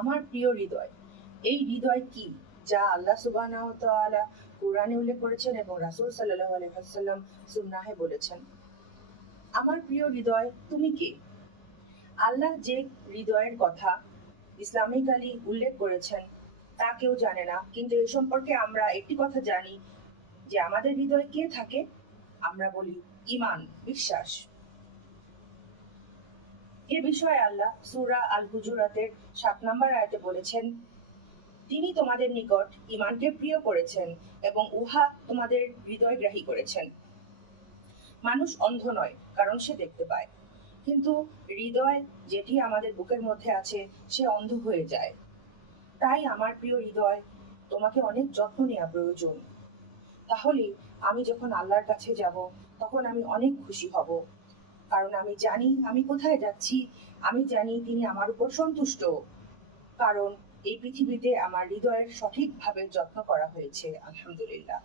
আমার প্রিয় হৃদয়, এই হৃদয় কি, যা আল্লাহ সুবহানাহু ওয়া তাআলা কোরআনে উল্লেখ করেছেন এবং রাসূল সাল্লাল্লাহু আলাইহি ওয়াসাল্লাম সুন্নাহে বলেছেন। আমার প্রিয় হৃদয়, তুমি কে? আল্লাহ যে হৃদয়ের কথা ইসলামিক্যালি উল্লেখ করেছেন তা কেউ জানে না, কিন্তু এ সম্পর্কে আমরা একটি কথা জানি, যে আমাদের হৃদয়ে কে থাকে? আমরা বলি ঈমান, বিশ্বাস। এ বিষয়ে আল্লাহ সূরা আল হুজুরাতের ৭ নম্বর আয়াতে বলেছেন, তিনি তোমাদের নিকট ঈমানকে প্রিয় করেছেন এবং উহা তোমাদের হৃদয়গ্রাহী করেছেন। মানুষ অন্ধ নয়, কারণ সে দেখতে পায়, কিন্তু হৃদয় যেটি আমাদের বুকের মধ্যে আছে সে অন্ধ হয়ে যায়। তাই আমার প্রিয় হৃদয়, তোমাকে অনেক যত্ন নেওয়া প্রয়োজন। তাহলে আমি যখন আল্লাহর কাছে যাব তখন আমি অনেক খুশি হব, কারণ আমি জানি আমি কোথায় যাচ্ছি। আমি জানি তিনি আমার উপর সন্তুষ্ট, কারণ এই পৃথিবীতে আমার হৃদয়ের সঠিকভাবে যত্ন করা হয়েছে, আলহামদুলিল্লাহ।